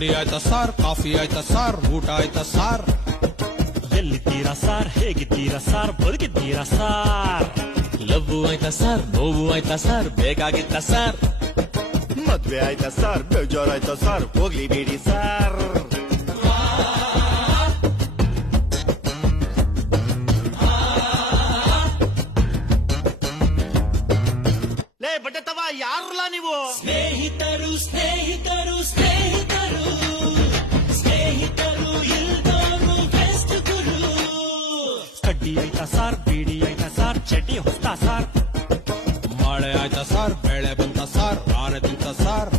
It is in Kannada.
ತಿಂಡಿ ಆಯ್ತಾ ಸಾರ್, ಕಾಫಿ ಆಯ್ತಾ ಸಾರ್, ಊಟ ಆಯ್ತಾ ಸಾರ್? ಎಲ್ಲಿದ್ದೀರಾ ಸಾರ್, ಹೇಗಿದ್ದೀರಾ ಸಾರ್, ಬದುಕಿದ್ದೀರಾ ಸಾರ್? ಲವ್ ಆಯ್ತಾ ಸಾರ್, ನೋವು ಆಯ್ತಾ ಸಾರ್, ಬೇಕಾಗಿತ್ತ ಸಾರ್? ಮದ್ವೆ ಆಯ್ತಾ ಸಾರ್, ಬೇಜಾರಾಯ್ತಾ ಸಾರ್, ಹೋಗ್ಲಿ ಬಿಡಿ ಸಾರ್. ಲೇ ಬಟ್ಟೆ ತವ, ಯಾರಲ್ಲ ನೀವು? ಸ್ನೇಹಿತರು ಸ್ನೇಹಿತರು ಸ್ನೇಹಿತರು ಸ್ನೇಹಿತರು ಇಲ್ದೋರು ಬೆಸ್ಟ್ ಗುರು. ಕಡ್ಡಿ ಆಯ್ತಾ ಸಾರ್, ಬೀಡಿ ಆಯ್ತಾ ಸಾರ್, ಚಟಿ ಹೊಸ್ತಾ ಸಾರ್? ಮಳೆ ಆಯ್ತಾ ಸಾರ್, ಬೆಳೆ ಬಂತ ಸಾರ್, ಆನೆ ತಿಂತ ಸಾರ್?